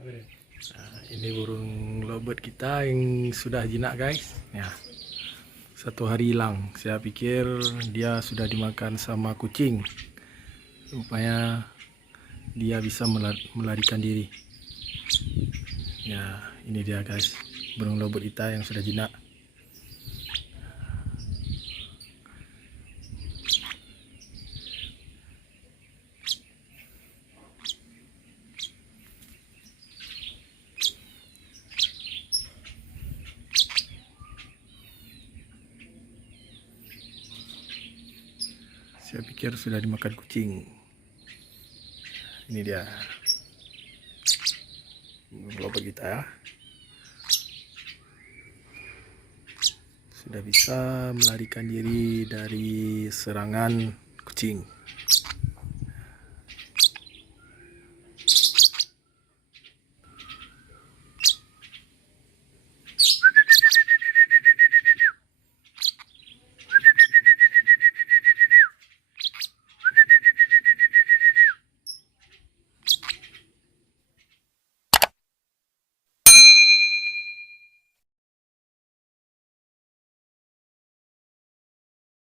Nah, ini burung lovebird kita yang sudah jinak guys. Ya, 1 hari hilang. Saya pikir dia sudah dimakan sama kucing. Rupanya dia bisa melarikan diri. Ya, ini dia guys, burung lovebird kita yang sudah jinak. Saya pikir sudah dimakan kucing. Ini dia lovebird kita ya. Sudah bisa melarikan diri dari serangan kucing.